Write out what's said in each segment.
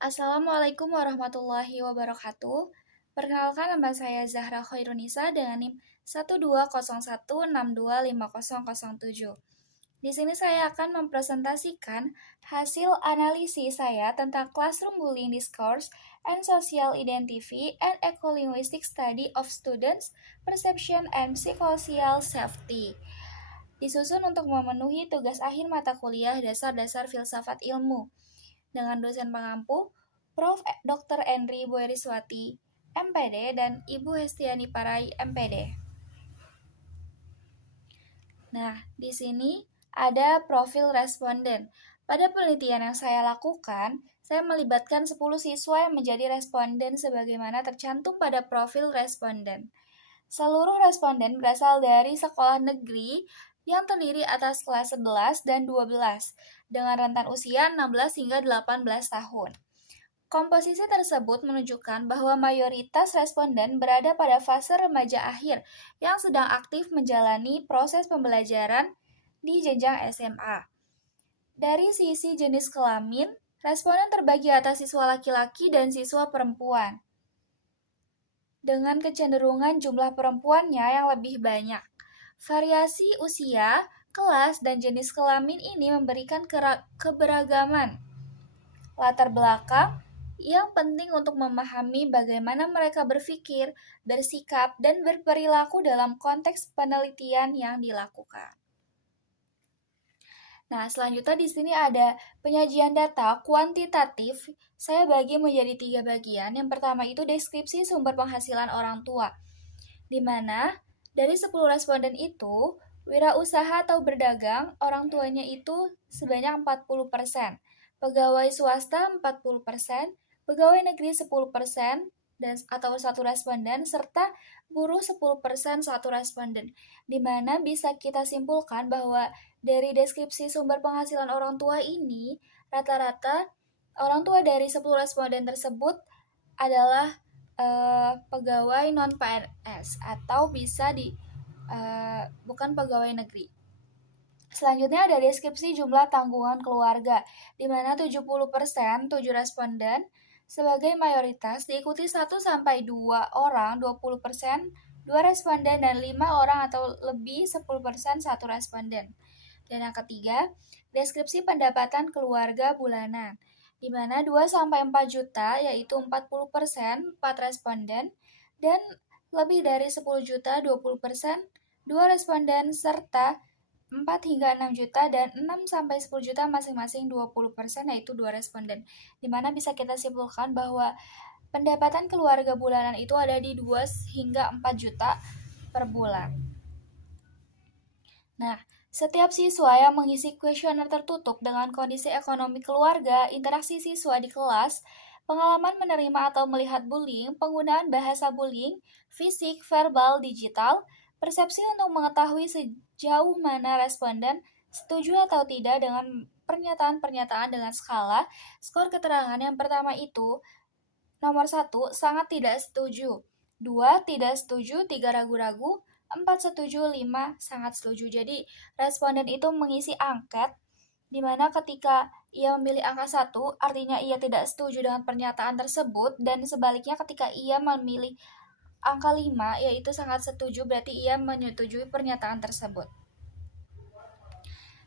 Assalamualaikum warahmatullahi wabarakatuh. Perkenalkan, nama saya Zahra Khairunisa dengan NIM 12016250007. Di sini saya akan mempresentasikan hasil analisis saya tentang Classroom Bullying Discourse and Social Identity and Ecolinguistic Study of Students, Perception and Psychosocial Safety. Disusun untuk memenuhi tugas akhir mata kuliah Dasar-Dasar Filsafat Ilmu dengan dosen pengampu Prof. Dr. Enri Boeriswati, MPD, dan Ibu Hestiani Parai, MPD. Nah, di sini ada profil responden. Pada penelitian yang saya lakukan, saya melibatkan 10 siswa yang menjadi responden sebagaimana tercantum pada profil responden. Seluruh responden berasal dari sekolah negeri yang terdiri atas kelas 11 dan 12 dengan rentan usia 16 hingga 18 tahun. Komposisi tersebut menunjukkan bahwa mayoritas responden berada pada fase remaja akhir yang sedang aktif menjalani proses pembelajaran di jenjang SMA. Dari sisi jenis kelamin, responden terbagi atas siswa laki-laki dan siswa perempuan, dengan kecenderungan jumlah perempuannya yang lebih banyak. Variasi usia, kelas, dan jenis kelamin ini memberikan keberagaman latar belakang yang penting untuk memahami bagaimana mereka berpikir, bersikap, dan berperilaku dalam konteks penelitian yang dilakukan. Nah, selanjutnya di sini ada penyajian data kuantitatif. Saya bagi menjadi 3 bagian. Yang pertama itu deskripsi sumber penghasilan orang tua, di mana dari 10 responden itu, wirausaha atau berdagang, orang tuanya itu sebanyak 40%, pegawai swasta 40%, pegawai negeri 10%, dan atau satu responden, serta buruh 10% satu responden, di mana bisa kita simpulkan bahwa dari deskripsi sumber penghasilan orang tua ini, rata-rata orang tua dari 10 responden tersebut adalah pegawai non-PNS atau bisa bukan pegawai negeri. Selanjutnya ada deskripsi jumlah tanggungan keluarga, di mana 70% 7 responden sebagai mayoritas diikuti 1-2 orang 20%, 2 responden, dan 5 orang atau lebih 10% 1 responden. Dan yang ketiga, deskripsi pendapatan keluarga bulanan, di mana 2-4 juta yaitu 40% 4 responden, dan lebih dari 10 juta 20% 2 responden, serta 4-6 juta dan 6-10 juta masing-masing 20% yaitu 2 responden. Di mana bisa kita simpulkan bahwa pendapatan keluarga bulanan itu ada di 2-4 juta per bulan. Nah, setiap siswa yang mengisi kuesioner tertutup dengan kondisi ekonomi keluarga, interaksi siswa di kelas, pengalaman menerima atau melihat bullying, penggunaan bahasa bullying, fisik, verbal, digital, persepsi untuk mengetahui sejauh mana responden setuju atau tidak dengan pernyataan-pernyataan dengan skala, skor keterangan yang pertama itu, nomor 1, sangat tidak setuju, 2, tidak setuju, 3, ragu-ragu, 4, setuju, 5, sangat setuju. Jadi, responden itu mengisi angket, di mana ketika ia memilih angka 1, artinya ia tidak setuju dengan pernyataan tersebut, dan sebaliknya ketika ia memilih angka 5, yaitu sangat setuju, berarti ia menyetujui pernyataan tersebut.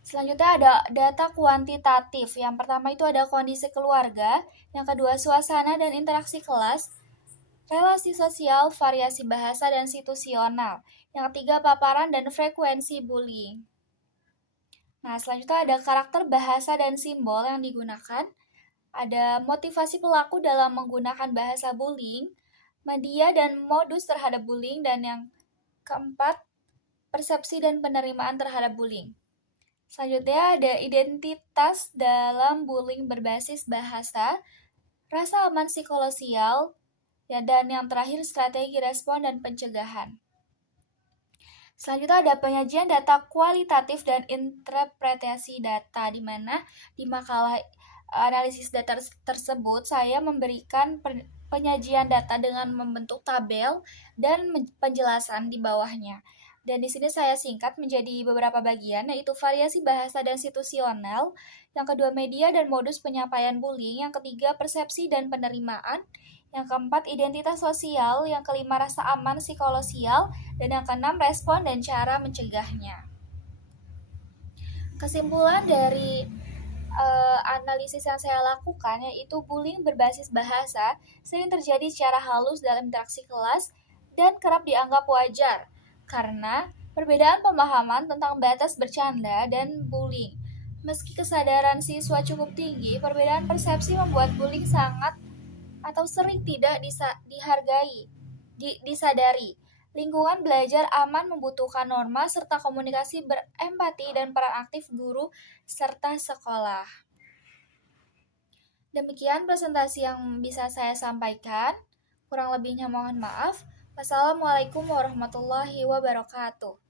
Selanjutnya ada data kuantitatif. Yang pertama itu ada kondisi keluarga, yang kedua suasana dan interaksi kelas, relasi sosial, variasi bahasa, dan situasional. Yang ketiga, paparan dan frekuensi bullying. Nah, selanjutnya ada karakter bahasa dan simbol yang digunakan. Ada motivasi pelaku dalam menggunakan bahasa bullying, media dan modus terhadap bullying, dan yang keempat, persepsi dan penerimaan terhadap bullying. Selanjutnya ada identitas dalam bullying berbasis bahasa, rasa aman psikososial, dan yang terakhir strategi respon dan pencegahan. Selanjutnya ada penyajian data kualitatif dan interpretasi data, di mana di makalah analisis data tersebut saya memberikan penyajian data dengan membentuk tabel dan penjelasan di bawahnya. Dan di sini saya singkat menjadi beberapa bagian, yaitu variasi bahasa dan situasional, Yang kedua, media dan modus penyampaian bullying. Yang ketiga, persepsi dan penerimaan. Yang keempat, identitas sosial. Yang kelima, rasa aman psikososial. Dan yang keenam, respon dan cara mencegahnya. Kesimpulan dari analisis yang saya lakukan yaitu bullying berbasis bahasa sering terjadi secara halus dalam interaksi kelas dan kerap dianggap wajar karena perbedaan pemahaman tentang batas bercanda dan bullying. Meski kesadaran siswa cukup tinggi, perbedaan persepsi membuat bullying sangat atau sering tidak disadari. Lingkungan belajar aman membutuhkan norma serta komunikasi berempati dan peran aktif guru serta sekolah. Demikian presentasi yang bisa saya sampaikan. Kurang lebihnya mohon maaf. Wassalamualaikum warahmatullahi wabarakatuh.